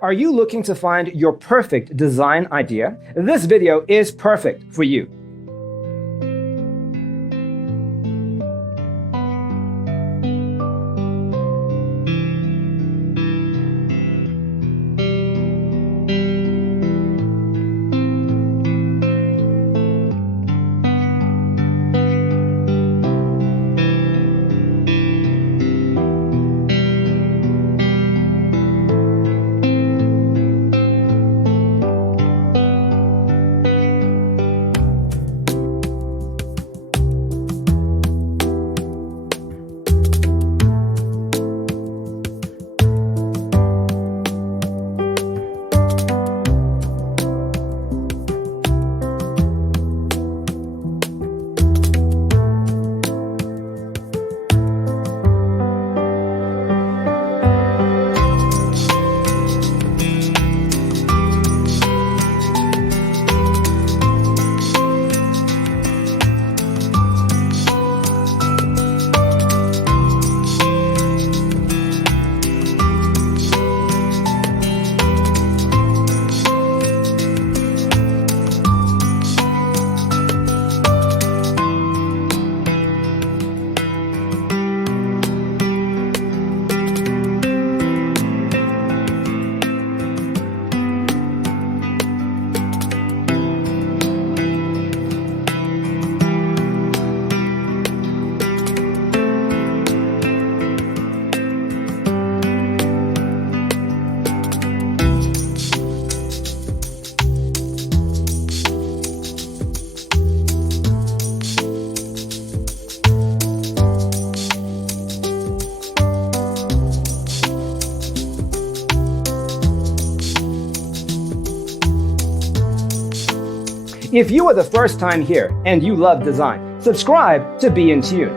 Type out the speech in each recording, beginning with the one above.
Are you looking to find your perfect design idea? This video is perfect for you. If you are the first time here and you love design, subscribe to be in tune.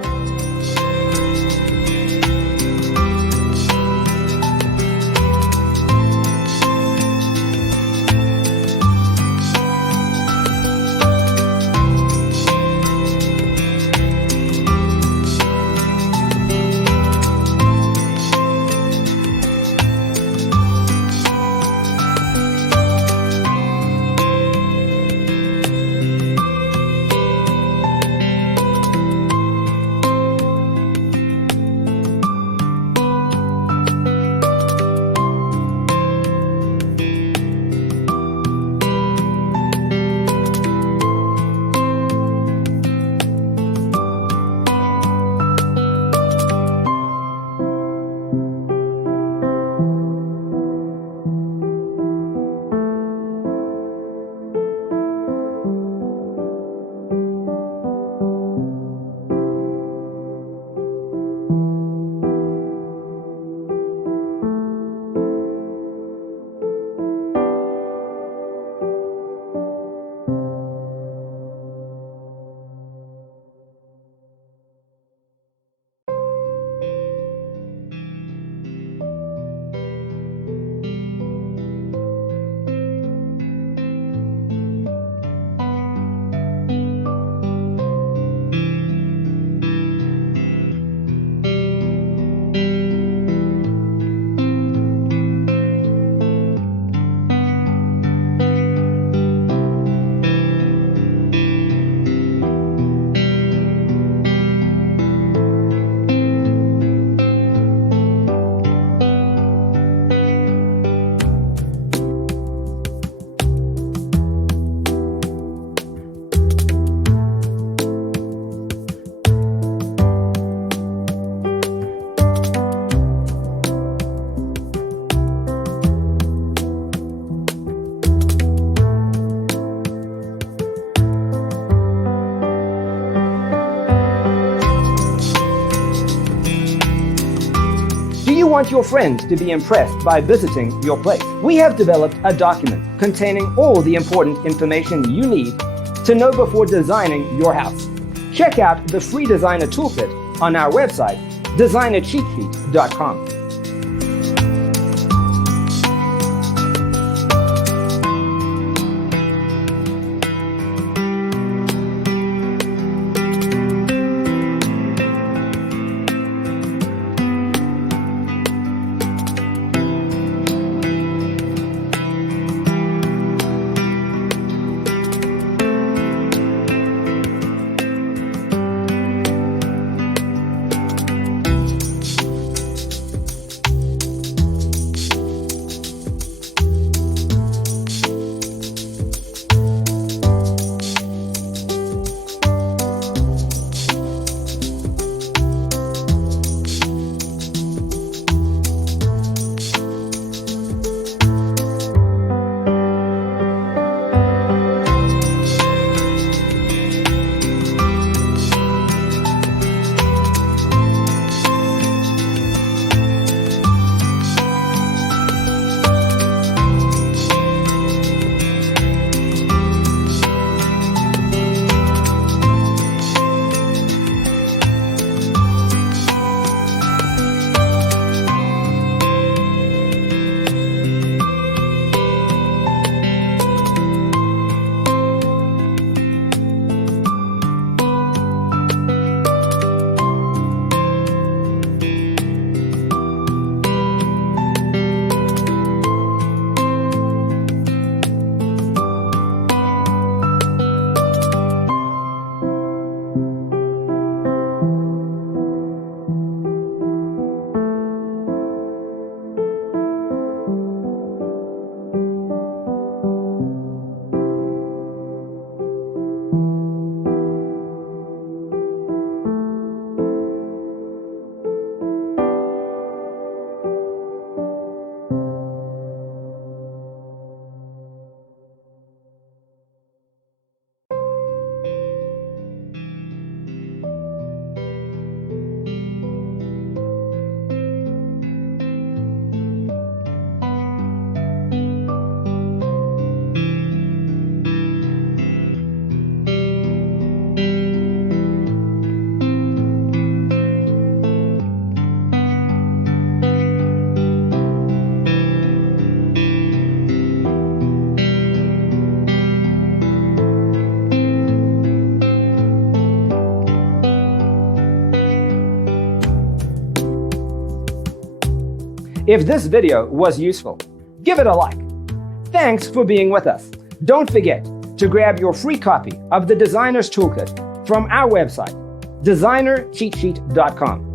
Do you want your friends to be impressed by visiting your place? We have developed a document containing all the important information you need to know before designing your house. Check out the free designer toolkit on our website, designercheatsheet.com. If this video was useful, give it a like. Thanks for being with us. Don't forget to grab your free copy of the Designer's Toolkit from our website, designercheatsheet.com.